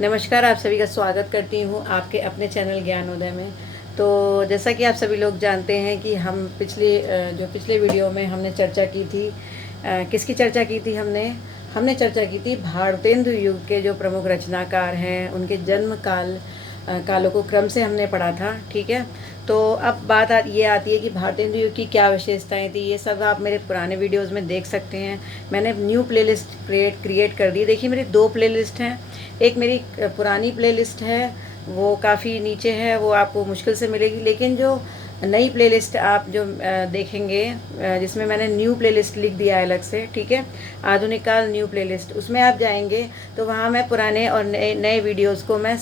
नमस्कार, आप सभी का स्वागत करती हूँ आपके अपने चैनल ज्ञानोदय में। तो जैसा कि आप सभी लोग जानते हैं कि हम पिछले वीडियो में हमने चर्चा की थी, किसकी चर्चा की थी हमने चर्चा की थी भारतेंदु युग के जो प्रमुख रचनाकार हैं, उनके जन्म कालों को क्रम से हमने पढ़ा था। ठीक है, तो अब ये आती है कि भारतेंदु युग की क्या विशेषताएं थी। ये सब आप मेरे पुराने वीडियोस में देख सकते हैं। मैंने न्यू प्लेलिस्ट क्रिएट कर दी। देखिए, मेरी दो प्लेलिस्ट हैं। एक मेरी पुरानी प्लेलिस्ट है, वो काफ़ी नीचे है, वो आपको मुश्किल से मिलेगी। लेकिन जो नई प्लेलिस्ट आप जो देखेंगे, जिसमें मैंने न्यू प्लेलिस्ट लिख दिया है अलग से, ठीक है, आधुनिक काल न्यू प्लेलिस्ट, उसमें आप जाएंगे तो वहाँ मैं पुराने और नए वीडियोस को मैं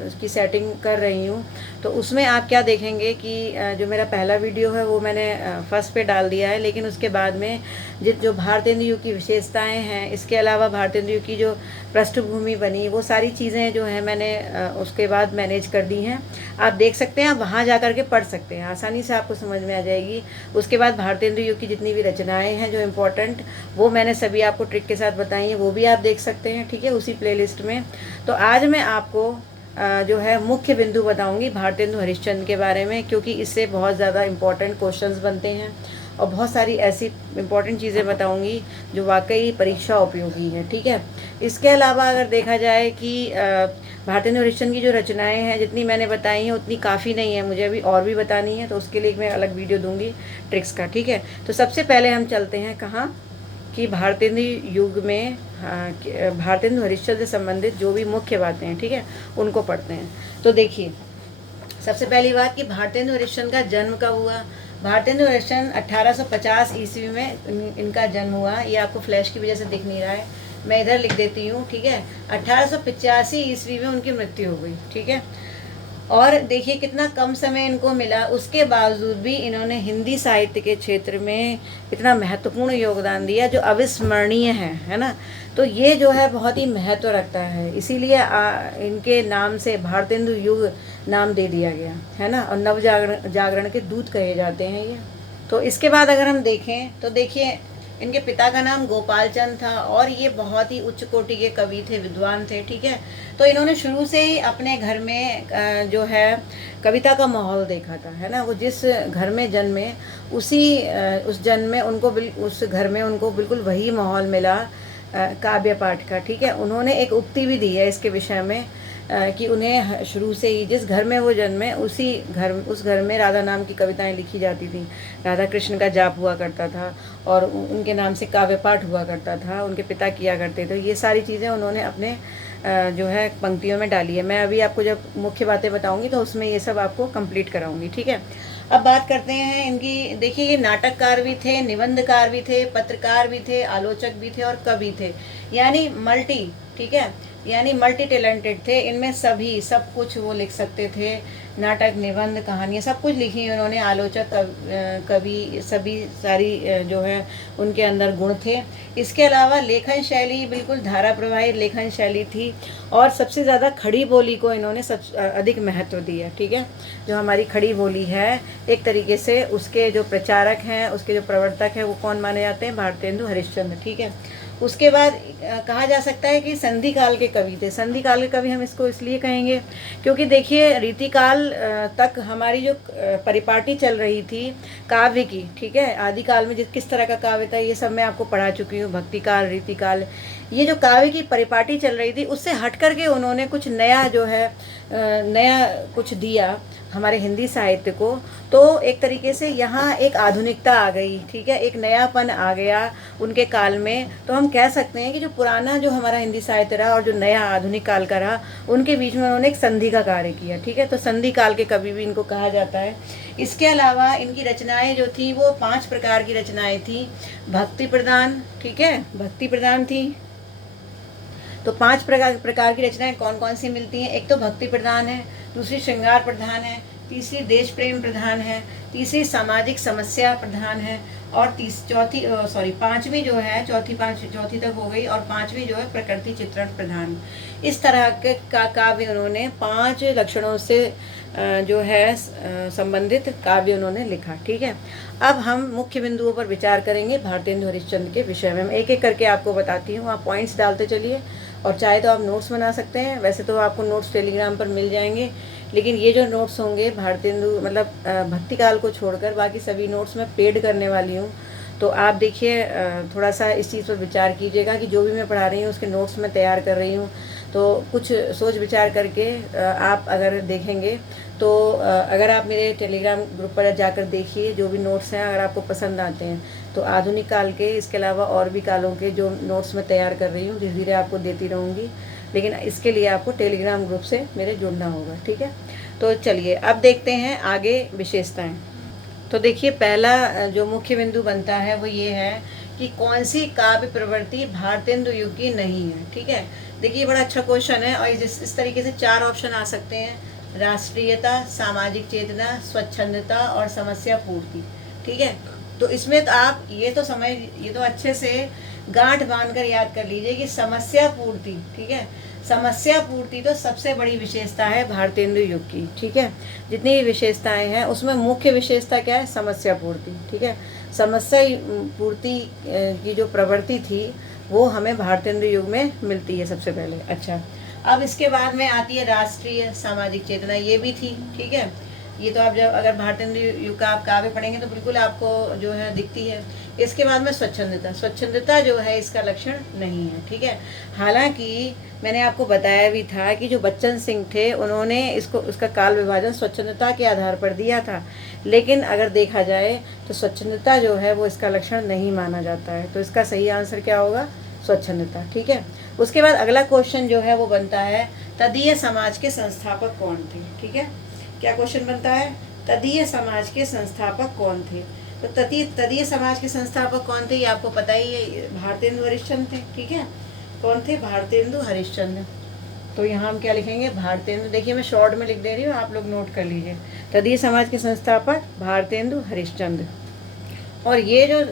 उसकी सेटिंग कर रही हूँ। तो उसमें आप क्या देखेंगे कि जो मेरा पहला वीडियो है वो मैंने फर्स्ट पे डाल दिया है, लेकिन उसके बाद में जो भारतेंदु युग की विशेषताएँ हैं, इसके अलावा भारतेंदु युग की जो पृष्ठभूमि बनी, वो सारी चीज़ें जो हैं मैंने उसके बाद मैनेज कर दी हैं। आप देख सकते हैं, आप वहाँ जा कर के पढ़ सकते हैं, आसानी से आपको समझ में आ जाएगी। उसके बाद भारतेंदु युग की जितनी भी रचनाएं हैं जो इम्पोर्टेंट, वो मैंने सभी आपको ट्रिक के साथ बताई हैं, वो भी आप देख सकते हैं, ठीक है, उसी प्लेलिस्ट में। तो आज मैं आपको जो है मुख्य बिंदु बताऊंगी भारतेंदु हरिश्चंद्र के बारे में, क्योंकि इससे बहुत ज़्यादा इम्पोर्टेंट क्वेश्चंस बनते हैं और बहुत सारी ऐसी इम्पोर्टेंट चीज़ें बताऊंगी जो वाकई परीक्षा उपयोगी है। ठीक है, इसके अलावा अगर देखा जाए कि भारतेंदु हरिश्चंद्र की जो रचनाएं हैं, जितनी मैंने बताई हैं उतनी काफ़ी नहीं है, मुझे अभी और भी बतानी है, तो उसके लिए मैं अलग वीडियो दूंगी ट्रिक्स का। ठीक है, तो सबसे पहले हम चलते हैं कहाँ कि भारतेंदु युग में भारतेंदु हरिश्चंद्र से संबंधित जो भी मुख्य बातें हैं, ठीक है, उनको पढ़ते हैं। तो देखिए, सबसे पहली बात कि भारतेंदु हरिश्चंद्र का जन्म कब हुआ। भारतेंदु हरिश्चंद्र 1850 ईस्वी में इनका जन्म हुआ। ये आपको फ्लैश की वजह से दिख नहीं रहा है, मैं इधर लिख देती हूँ, ठीक है। 1885 ईस्वी में उनकी मृत्यु हो गई, ठीक है। और देखिए कितना कम समय इनको मिला, उसके बावजूद भी इन्होंने हिंदी साहित्य के क्षेत्र में इतना महत्वपूर्ण योगदान दिया जो अविस्मरणीय है ना। तो ये जो है बहुत ही महत्व रखता है, इसीलिए इनके नाम से भारतेंदु युग नाम दे दिया गया है ना। और नव जागरण के दूत कहे जाते हैं ये। तो इसके बाद अगर हम देखें तो देखिए, इनके पिता का नाम गोपाल चंद था और ये बहुत ही उच्च कोटि के कवि थे, विद्वान थे, ठीक है। तो इन्होंने शुरू से ही अपने घर में जो है कविता का माहौल देखा था, है ना। वो जिस घर में जन्मे उस जन्म में उस घर में उनको बिल्कुल वही माहौल मिला काव्य पाठ का, ठीक है। उन्होंने एक उक्ति भी दी है इसके विषय में कि उन्हें शुरू से ही जिस घर में वो जन्मे उस घर में राधा नाम की कविताएं लिखी जाती थी। राधा कृष्ण का जाप हुआ करता था और उनके नाम से काव्य पाठ हुआ करता था, उनके पिता किया करते थे। ये सारी चीज़ें उन्होंने अपने जो है पंक्तियों में डाली है। मैं अभी आपको जब मुख्य बातें बताऊंगी तो उसमें ये सब आपको कंप्लीट कराऊंगी, ठीक है। अब बात करते हैं इनकी। देखिए, ये नाटककार भी थे, निबंधकार भी थे, पत्रकार भी थे, आलोचक भी थे और कवि थे, यानी मल्टी, ठीक है, यानी मल्टी टैलेंटेड थे। इनमें सब कुछ वो लिख सकते थे, नाटक, निबंध, कहानियाँ सब कुछ लिखी उन्होंने। आलोचक, कवि, सभी सारी जो है उनके अंदर गुण थे। इसके अलावा लेखन शैली बिल्कुल धारा प्रवाही लेखन शैली थी और सबसे ज़्यादा खड़ी बोली को इन्होंने अधिक महत्व दिया, ठीक है। जो हमारी खड़ी बोली है, एक तरीके से उसके जो प्रचारक हैं, उसके जो प्रवर्तक हैं, वो कौन माने जाते हैं? भारतेंदु हरिश्चंद्र, ठीक है। उसके बाद कहा जा सकता है कि संधि काल के कवि थे। संधि काल के कवि हम इसको इसलिए कहेंगे क्योंकि देखिए, रीतिकाल तक हमारी जो परिपाटी चल रही थी काव्य की, ठीक है, आदिकाल में किस तरह का काव्य था ये सब मैं आपको पढ़ा चुकी हूँ, भक्ति काल, रीतिकाल। ये जो काव्य की परिपाटी चल रही थी उससे हट करके उन्होंने कुछ नया जो है नया कुछ दिया हमारे हिंदी साहित्य को। तो एक तरीके से यहाँ एक आधुनिकता आ गई, ठीक है, एक नयापन आ गया उनके काल में। तो हम कह सकते हैं कि जो पुराना जो हमारा हिंदी साहित्य रहा और जो नया आधुनिक काल का रहा, उनके बीच में उन्होंने एक संधि का कार्य किया, ठीक है। तो संधि काल के कवि भी इनको कहा जाता है। इसके अलावा इनकी रचनाएं जो थी वो 5 प्रकार की रचनाएं थी। भक्ति प्रधान, ठीक है, भक्ति प्रधान थी। तो 5 प्रकार की रचनाएं कौन कौन सी मिलती हैं? एक तो भक्ति प्रधान है, दूसरी श्रृंगार प्रधान है, तीसरी देश प्रेम प्रधान है, तीसरी सामाजिक समस्या प्रधान है और पांचवी जो है चौथी तक हो गई, और पांचवी जो है प्रकृति चित्रण प्रधान। इस तरह के काव्य उन्होंने 5 लक्षणों से जो है संबंधित काव्य उन्होंने लिखा, ठीक है। अब हम मुख्य बिंदुओं पर विचार करेंगे भारतेंदु हरिश्चंद्र के विषय में। मैं एक एक करके आपको बताती हूँ, आप पॉइंट्स डालते चलिए और चाहे तो आप नोट्स बना सकते हैं। वैसे तो आपको नोट्स टेलीग्राम पर मिल जाएंगे, लेकिन ये जो नोट्स होंगे भारतेंदु मतलब भक्तिकाल को छोड़कर बाकी सभी नोट्स मैं पेड करने वाली हूँ। तो आप देखिए, थोड़ा सा इस चीज़ पर विचार कीजिएगा कि जो भी मैं पढ़ा रही हूँ उसके नोट्स मैं तैयार कर रही हूँ। तो कुछ सोच विचार करके आप अगर देखेंगे तो अगर आप मेरे टेलीग्राम ग्रुप पर जाकर देखिए, जो भी नोट्स हैं अगर आपको पसंद आते हैं तो आधुनिक काल के, इसके अलावा और भी कालों के जो नोट्स मैं तैयार कर रही हूँ धीरे धीरे आपको देती रहूँगी। लेकिन इसके लिए आपको टेलीग्राम ग्रुप से मेरे जुड़ना होगा, ठीक है। तो चलिए अब देखते हैं आगे विशेषताएं। तो देखिए, पहला जो मुख्य बिंदु बनता है वो ये है कि कौन सी काव्य प्रवृत्ति भारतेंदु युग की नहीं है, ठीक है। देखिए, बड़ा अच्छा क्वेश्चन है और इस तरीके से 4 ऑप्शन आ सकते हैं: राष्ट्रीयता, सामाजिक चेतना, स्वच्छंदता और समस्या पूर्ति, ठीक है। तो इसमें तो आप ये तो अच्छे से गांठ बांधकर याद कर लीजिए कि समस्या पूर्ति, ठीक है, समस्या पूर्ति तो सबसे बड़ी विशेषता है भारतेंदु युग की, ठीक है। जितनी भी विशेषताएं हैं उसमें मुख्य विशेषता क्या है? समस्या पूर्ति, ठीक है। समस्या पूर्ति की जो प्रवृत्ति थी वो हमें भारतेंदु युग में मिलती है सबसे पहले। अच्छा, अब इसके बाद में आती है राष्ट्रीय सामाजिक चेतना, ये भी थी, ठीक है। ये तो आप जब अगर भारतेंदु युग का आप काव्य पढ़ेंगे तो बिल्कुल आपको जो है दिखती है। इसके बाद में स्वच्छंदता, स्वच्छंदता जो है इसका लक्षण नहीं है, ठीक है। हालांकि मैंने आपको बताया भी था कि जो बच्चन सिंह थे उन्होंने उसका काल विभाजन स्वच्छंदता के आधार पर दिया था, लेकिन अगर देखा जाए तो स्वच्छंदता जो है वो इसका लक्षण नहीं माना जाता है। तो इसका सही आंसर क्या होगा? स्वच्छंदता, ठीक है। उसके बाद अगला क्वेश्चन जो है वो बनता है तदीय समाज के संस्थापक कौन थे, ठीक है। क्या क्वेश्चन बनता है? तदीय समाज के संस्थापक कौन थे? तो तदीय समाज के संस्थापक कौन थे ये आपको पता ही है, भारतेंदु हरिश्चंद्र थे, ठीक है। कौन थे? भारतेंदु हरिश्चंद्र। तो यहाँ हम क्या लिखेंगे? भारतेंदु। देखिए, मैं शॉर्ट में लिख दे रही हूँ, आप लोग नोट कर लीजिए। तदीय समाज के संस्थापक भारतेंदु हरिश्चंद्र। और ये जो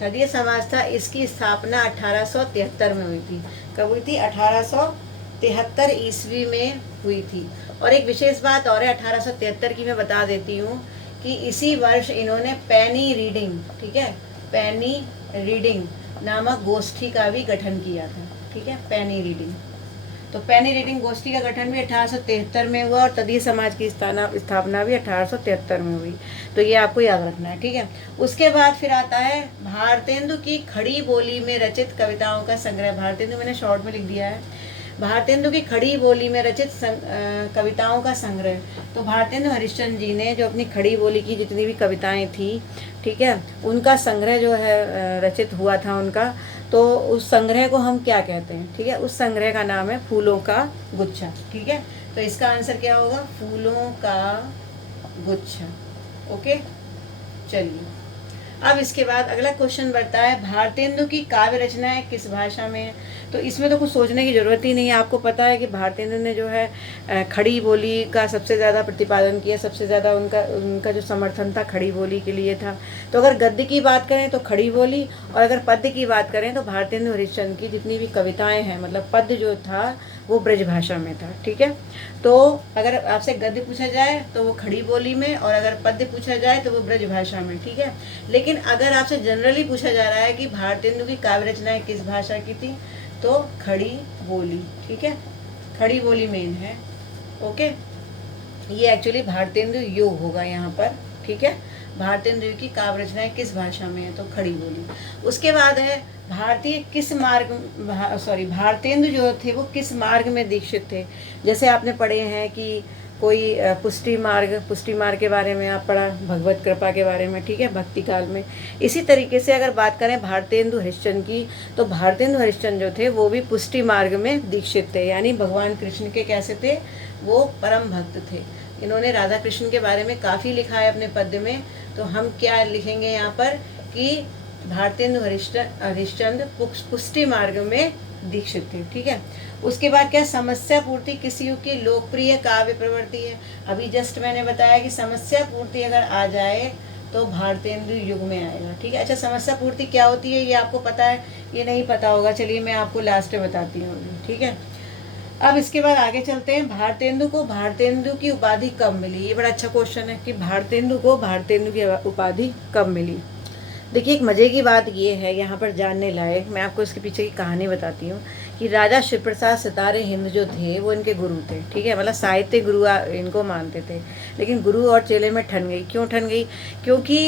तदीय समाज था इसकी स्थापना 1873 में हुई थी। कब हुई थी? 1873 ईस्वी में हुई थी। और एक विशेष बात और है 1873 की, मैं बता देती हूँ कि इसी वर्ष इन्होंने पेनी रीडिंग, ठीक है, पेनी रीडिंग नामक गोष्ठी का भी गठन किया था, ठीक है, पेनी रीडिंग। तो पेनी रीडिंग गोष्ठी का गठन भी 1873 में हुआ और तदीय समाज की स्थापना भी 1873 में हुई। तो ये आपको याद रखना है, ठीक है। उसके बाद फिर आता है भारतेंदु की खड़ी बोली में रचित कविताओं का संग्रह। भारतेंदु मैंने शॉर्ट में लिख दिया है। भारतेंदु की खड़ी बोली में रचित कविताओं का संग्रह। तो भारतेंदु हरिश्चंद्र जी ने जो अपनी खड़ी बोली की जितनी भी कविताएं थी, ठीक है, उनका संग्रह जो है रचित हुआ था उनका। तो उस संग्रह को हम क्या कहते हैं? ठीक है, उस संग्रह का नाम है फूलों का गुच्छा, ठीक है। तो इसका आंसर क्या होगा? फूलों का गुच्छा। ओके, चलिए अब इसके बाद अगला क्वेश्चन बढ़ता है भारतेंदु की काव्य रचनाएं किस भाषा में है। तो इसमें तो कुछ सोचने की ज़रूरत ही नहीं है। आपको पता है कि भारतेंदु ने जो है खड़ी बोली का सबसे ज़्यादा प्रतिपादन किया, सबसे ज़्यादा उनका जो समर्थन था खड़ी बोली के लिए था। तो अगर गद्य की बात करें तो खड़ी बोली, और अगर पद्य की बात करें तो भारतेंदु हरिश्चंद्र की जितनी भी कविताएँ हैं, मतलब पद्य जो था वो ब्रज भाषा में था, ठीक है। तो अगर आपसे गद्य पूछा जाए तो वो खड़ी बोली में, और अगर पद्य पूछा जाए तो वो ब्रज भाषा में, ठीक है। लेकिन अगर आपसे जनरली पूछा जा रहा है कि भारतेंदु की काव्य रचनाएं किस भाषा की थी, तो खड़ी बोली, ठीक है, खड़ी बोली मेन है। ओके, ये एक्चुअली भारतेंदु योग होगा यहाँ पर, ठीक है। भारतेंदु की काव्य रचनाएं किस भाषा में है, तो खड़ी बोली। उसके बाद है भारतेंदु जो थे वो किस मार्ग में दीक्षित थे। जैसे आपने पढ़े हैं कि कोई पुष्टि मार्ग के बारे में आप पढ़ा, भगवत कृपा के बारे में, ठीक है, भक्ति काल में। इसी तरीके से अगर बात करें भारतेंदु हरिश्चंद्र की, तो भारतेंदु हरिश्चंद्र जो थे वो भी पुष्टि मार्ग में दीक्षित थे, यानी भगवान कृष्ण के कैसे थे? वो परम भक्त थे। इन्होंने राधा कृष्ण के बारे में काफ़ी लिखा है अपने पद्य में। तो हम क्या लिखेंगे यहाँ पर कि भारतेंदु हरिश्चंद्र पुष्टि मार्ग में दीक्षित थे, ठीक है। उसके बाद क्या? समस्या पूर्ति किस युग की लोकप्रिय काव्य प्रवृत्ति है। अभी जस्ट मैंने बताया कि समस्या पूर्ति अगर आ जाए तो भारतेंदु युग में आएगा, ठीक है। अच्छा, समस्या पूर्ति क्या होती है ये आपको पता है? ये नहीं पता होगा, चलिए मैं आपको लास्ट में बताती हूँ, ठीक है। अब इसके बाद आगे चलते हैं। भारतेंदु को भारतेंदु की उपाधि कब मिली? ये बड़ा अच्छा क्वेश्चन है कि भारतेंदु को भारतेंदु की उपाधि कब मिली। देखिए, एक मज़े की बात ये है यहाँ पर जानने लायक, मैं आपको इसके पीछे की कहानी बताती हूँ कि राजा शिव प्रसाद सितारे हिंद जो थे वो इनके गुरु थे, ठीक है, मतलब साहित्य गुरु इनको मानते थे। लेकिन गुरु और चेले में ठन गई। क्यों ठन गई? क्योंकि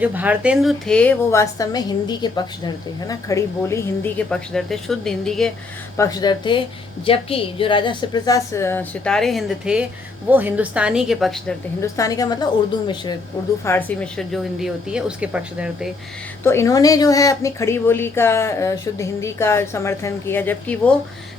जो भारतेंदु थे वो वास्तव में हिंदी के पक्षधर थे, है ना, खड़ी बोली हिंदी के पक्षधर थे, शुद्ध हिंदी के पक्षधर थे। जबकि जो राजा शिव प्रसाद सितारे हिंद थे वो हिंदुस्तानी के पक्षधर थे। हिंदुस्तानी का मतलब उर्दू मिश्रित, उर्दू फारसी मिश्रित जो हिंदी होती है उसके पक्षधर थे। तो इन्होंने जो है अपनी खड़ी बोली का, शुद्ध हिंदी का समर्थन किया, जबकि वो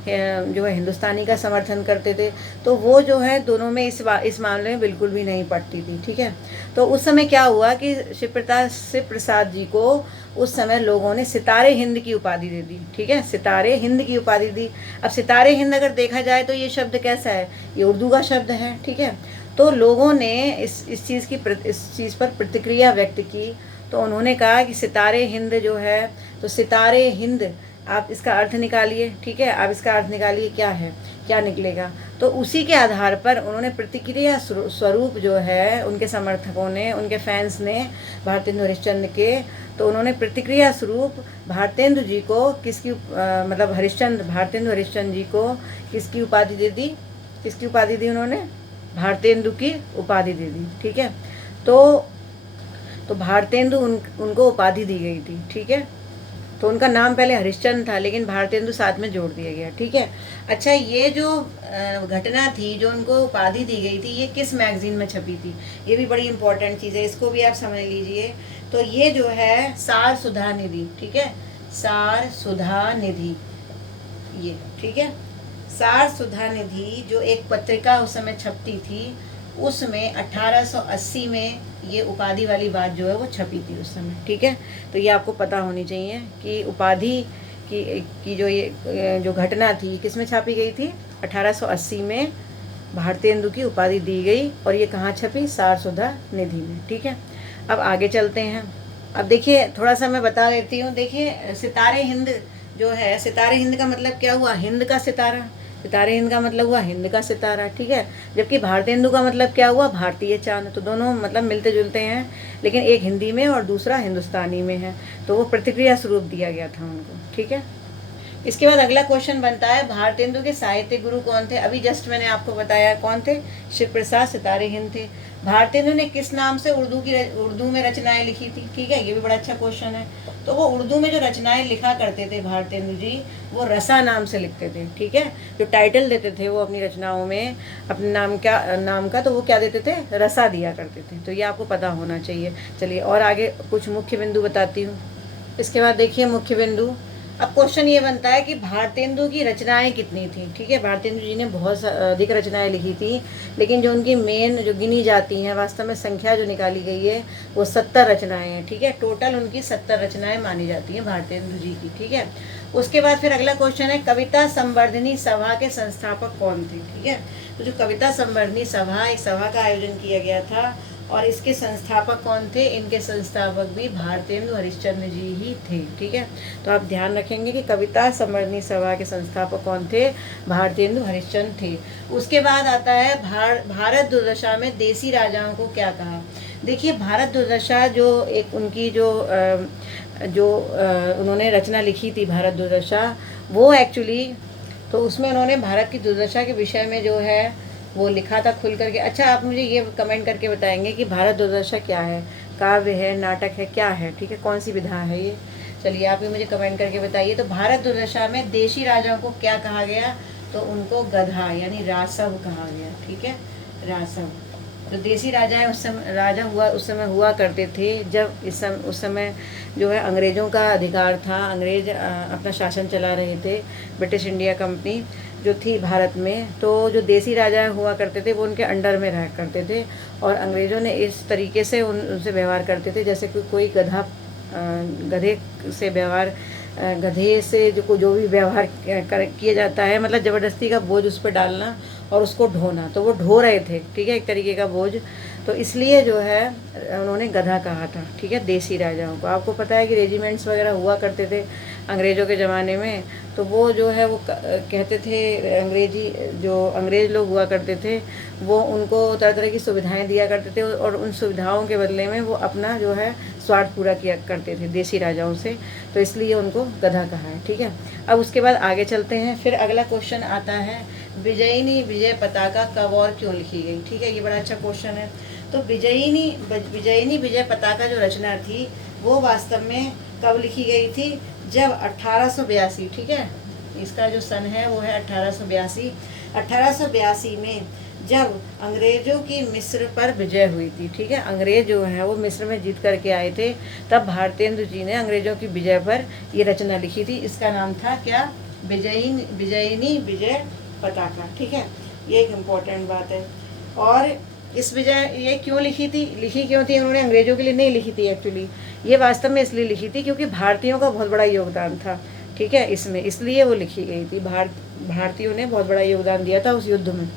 जो है हिंदुस्तानी का समर्थन करते थे। तो वो जो है दोनों में इस मामले में बिल्कुल भी नहीं पड़ती थी, ठीक है। तो उस समय क्या हुआ कि शिव प्रसाद जी को उस समय लोगों ने सितारे हिंद की उपाधि दे दी, ठीक है, सितारे हिंद की उपाधि दी। अब सितारे हिंद अगर देखा जाए तो ये शब्द कैसा है? ये उर्दू का शब्द है, ठीक है। तो लोगों ने इस चीज़ पर प्रतिक्रिया व्यक्त की। तो उन्होंने कहा कि सितारे हिंद जो है, तो सितारे हिंद आप इसका अर्थ निकालिए, ठीक है, आप इसका अर्थ निकालिए क्या है, क्या निकलेगा। तो उसी के आधार पर उन्होंने प्रतिक्रिया स्वरूप जो है उनके समर्थकों ने, उनके फैंस ने भारतेंदु हरिश्चंद्र के, तो उन्होंने प्रतिक्रिया स्वरूप भारतेंदु जी को किसकी मतलब भारतेंदु हरिश्चंद्र जी को किसकी उपाधि दे दी? किसकी उपाधि दी उन्होंने? भारतेंदु की उपाधि दे दी, ठीक है। तो भारतेंदु उनको उपाधि दी गई थी, ठीक है। तो उनका नाम पहले हरिश्चंद्र था, लेकिन भारतेंदु साथ में जोड़ दिया गया, ठीक है। अच्छा, ये जो घटना थी, जो उनको उपाधि दी गई थी, ये किस मैगजीन में छपी थी? ये भी बड़ी इंपॉर्टेंट चीज़ है, इसको भी आप समझ लीजिए। तो ये जो है सार सुधा निधि, ठीक है, सार सुधा निधि, ये ठीक है, सार सुधा निधि जो एक पत्रिका उस समय छपती थी, उसमें 1880 में ये उपाधि वाली बात जो है वो छपी थी उस समय, ठीक है। तो ये आपको पता होनी चाहिए कि उपाधि की जो घटना थी किस में छापी गई थी? 1880 में भारतेंदु की उपाधि दी गई, और ये कहाँ छपी? सार सुधा निधि में, ठीक है। अब आगे चलते हैं। अब देखिए, थोड़ा सा मैं बता देती हूँ। देखिए, सितारे हिंद जो है, सितारे हिंद का मतलब क्या हुआ? हिंद का सितारा। सितारे हिंद का मतलब हुआ हिंद का सितारा, ठीक है। जबकि भारतेंदु का मतलब क्या हुआ? भारतीय चांद। तो दोनों मतलब मिलते जुलते हैं, लेकिन एक हिंदी में और दूसरा हिंदुस्तानी में है। तो वो प्रतिक्रिया स्वरूप दिया गया था उनको, ठीक है। इसके बाद अगला क्वेश्चन बनता है, भारतेंदु के साहित्य गुरु कौन थे? अभी जस्ट मैंने आपको बताया कौन थे, शिव प्रसाद सितारे हिंद थे। भारतेंदु ने किस नाम से उर्दू में रचनाएं लिखी थी? ठीक है, ये भी बड़ा अच्छा क्वेश्चन है। तो वो उर्दू में जो रचनाएं लिखा करते थे भारतेंदु जी, वो रसा नाम से लिखते थे, ठीक है। जो टाइटल देते थे वो अपनी रचनाओं में अपने नाम का तो वो क्या देते थे? रसा दिया करते थे। तो ये आपको पता होना चाहिए। चलिए और आगे कुछ मुख्य बिंदु बताती हूँ। इसके बाद देखिए मुख्य बिंदु। अब क्वेश्चन ये बनता है कि भारतेंदु की रचनाएं कितनी थी? ठीक है, भारतेंदु जी ने बहुत अधिक रचनाएं लिखी थी, लेकिन जो उनकी मेन जो गिनी जाती हैं, वास्तव में संख्या जो निकाली गई है वो 70 रचनाएं हैं, ठीक है। टोटल उनकी 70 रचनाएं मानी जाती हैं भारतेंदु जी की, ठीक है। उसके बाद फिर अगला क्वेश्चन है, कविता संवर्धनी सभा के संस्थापक कौन थे? ठीक है, तो जो कविता संवर्धनी सभा, एक सभा का आयोजन किया गया था और इसके संस्थापक कौन थे? इनके संस्थापक भी भारतेंदु हरिश्चंद्र जी ही थे, ठीक है। तो आप ध्यान रखेंगे कि कविता संवर्धनी सभा के संस्थापक कौन थे? भारतेंदु हरिश्चंद्र थे। उसके बाद आता है भारत दुर्दशा में देसी राजाओं को क्या कहा? देखिए, भारत दुर्दशा जो एक उनकी उन्होंने रचना लिखी थी भारत दुर्दशा, वो एक्चुअली तो उसमें उन्होंने भारत की दुर्दशा के विषय में जो है वो लिखा था खुल करके। अच्छा, आप मुझे ये कमेंट करके बताएंगे कि भारत दुर्दशा क्या है? काव्य है, नाटक है, क्या है? ठीक है, कौन सी विधा है ये? चलिए आप भी मुझे कमेंट करके बताइए। तो भारत दुर्दशा में देशी राजाओं को क्या कहा गया? तो उनको गधा यानी रासव कहा गया, ठीक है, रासव। तो देशी राजा उस समय हुआ करते थे जब उस समय जो है अंग्रेज़ों का अधिकार था, अंग्रेज अपना शासन चला रहे थे, ब्रिटिश इंडिया कंपनी जो थी भारत में। तो जो देसी राजा हुआ करते थे वो उनके अंडर में रहा करते थे, और अंग्रेज़ों ने इस तरीके से उनसे व्यवहार करते थे जैसे कि कोई गधे से व्यवहार, गधे से जो भी व्यवहार किया जाता है, मतलब ज़बरदस्ती का बोझ उस पर डालना और उसको ढोना। तो वो ढो रहे थे, ठीक है, एक तरीके का बोझ। तो इसलिए जो है उन्होंने गधा कहा था, ठीक है, देसी राजाओं को। आपको पता है कि रेजिमेंट्स वगैरह हुआ करते थे अंग्रेज़ों के ज़माने में, तो वो जो है वो कहते थे, अंग्रेजी जो अंग्रेज़ लोग हुआ करते थे वो उनको तरह तरह की सुविधाएं दिया करते थे, और उन सुविधाओं के बदले में वो अपना जो है स्वार्थ पूरा किया करते थे देसी राजाओं से, तो इसलिए उनको गधा कहा है। ठीक है, अब उसके बाद आगे चलते हैं। फिर अगला क्वेश्चन आता है, विजयिनी विजय पताका कब और क्यों लिखी गई। ठीक है, ये बड़ा अच्छा क्वेश्चन है। तो विजयिनी विजय पताका जो रचना थी वो वास्तव में कब लिखी गई थी, जब 1882, ठीक है, इसका जो सन है वो है 1882। 1882 में जब अंग्रेजों की मिस्र पर विजय हुई थी। ठीक है, अंग्रेज जो है वो मिस्र में जीत करके आए थे, तब भारतेंदु जी ने अंग्रेजों की विजय पर ये रचना लिखी थी। इसका नाम था क्या, विजयिनी विजय पताका। ठीक है, ये एक इम्पोर्टेंट बात है। और इस विजय ये क्यों लिखी क्यों थी, उन्होंने अंग्रेजों के लिए नहीं लिखी थी एक्चुअली, ये वास्तव में इसलिए लिखी थी क्योंकि भारतीयों का बहुत बड़ा योगदान था। ठीक है, इसमें इसलिए वो लिखी गई थी। भारतीयों ने बहुत बड़ा योगदान दिया था उस युद्ध में।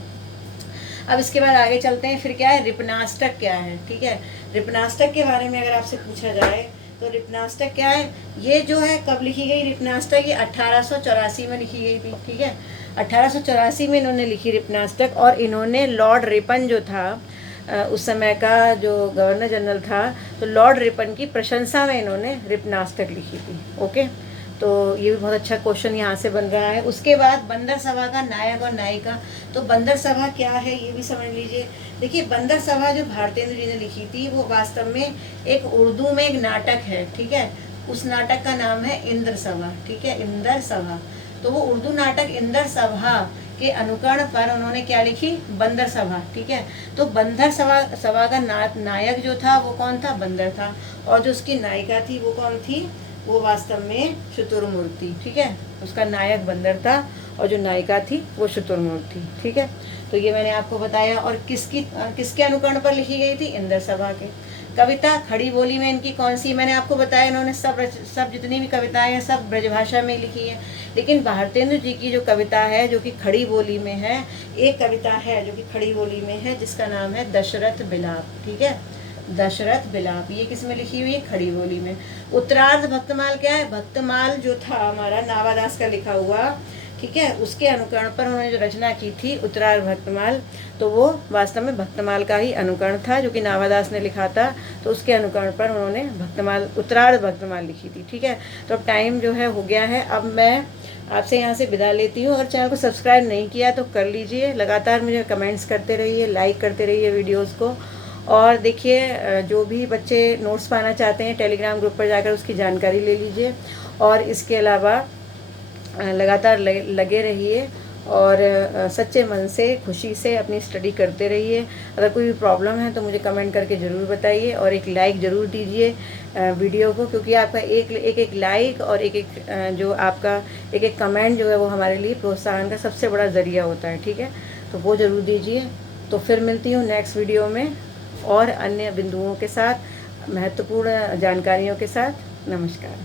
अब इसके बाद आगे चलते हैं। फिर क्या है, रिपनास्टक क्या है। ठीक है, रिपनास्टक के बारे में अगर आपसे पूछा जाए तो रिपनास्टक क्या है, ये जो है कब लिखी गई रिपनास्टक, ये 1884 में लिखी गई थी। ठीक है, 1884 में इन्होंने लिखी रिपनास्टक, और इन्होंने लॉर्ड रिपन जो था उस समय का जो गवर्नर जनरल था, तो लॉर्ड रिपन की प्रशंसा में इन्होंने रिपनास्टक लिखी थी। ओके, तो ये भी बहुत अच्छा क्वेश्चन यहाँ से बन रहा है। उसके बाद बंदर सभा का नायक और नायिका। तो बंदर सभा क्या है ये भी समझ लीजिए। देखिए, बंदर सभा जो भारतेंदु जी ने लिखी थी वो वास्तव में एक उर्दू में एक नाटक है। ठीक है, उस नाटक का नाम है इंद्र सभा। ठीक है, इंद्र सभा। तो वो उर्दू नाटक इंद्र सभा के अनुकरण पर उन्होंने क्या लिखी, बंदर सभा। ठीक है, तो बंदर सभा का नायक जो था वो कौन था, बंदर था, और जो उसकी नायिका थी वो कौन थी, वो वास्तव में शुतुरमुर्ति। ठीक है, उसका नायक बंदर था और जो नायिका थी वो शुतुरमुर्ति थी। ठीक है, तो ये मैंने आपको बताया। और किसके अनुकरण पर लिखी गई थी, इंद्र सभा के। कविता खड़ी बोली में इनकी कौन सी, मैंने आपको बताया इन्होंने सब जितनी भी कविताएं हैं सब ब्रजभाषा में लिखी है, लेकिन भारतेंदु जी की जो कविता है जो कि खड़ी बोली में है, एक कविता है जो कि खड़ी बोली में है जिसका नाम है दशरथ बिलाप। ठीक है, दशरथ बिलाप, ये किस में लिखी हुई है, खड़ी बोली में। उत्तरार्ध भक्तमाल क्या है, भक्तमाल जो था हमारा नावादास का लिखा हुआ, ठीक है, उसके अनुकरण पर उन्होंने जो रचना की थी उत्तरार्ध भक्तमाल, तो वो वास्तव में भक्तमाल का ही अनुकरण था जो कि नावादास ने लिखा था, तो उसके अनुकरण पर उन्होंने उत्तरार्ध भक्तमाल लिखी थी। ठीक है, तो अब टाइम जो है हो गया है, अब मैं आपसे यहाँ से विदा लेती हूँ। अगर चैनल को सब्सक्राइब नहीं किया तो कर लीजिए, लगातार मुझे कमेंट्स करते रहिए, लाइक करते रहिए वीडियोज़ को। और देखिए, जो भी बच्चे नोट्स पाना चाहते हैं टेलीग्राम ग्रुप पर जाकर उसकी जानकारी ले लीजिए, और इसके अलावा लगातार लगे रहिए और सच्चे मन से खुशी से अपनी स्टडी करते रहिए। अगर कोई भी प्रॉब्लम है तो मुझे कमेंट करके ज़रूर बताइए, और एक लाइक ज़रूर दीजिए वीडियो को, क्योंकि आपका एक लाइक और जो आपका एक कमेंट जो है वो हमारे लिए प्रोत्साहन का सबसे बड़ा ज़रिया होता है। ठीक है, तो वो ज़रूर दीजिए। तो फिर मिलती हूँ नेक्स्ट वीडियो में और अन्य बिंदुओं के साथ, महत्वपूर्ण जानकारियों के साथ। नमस्कार।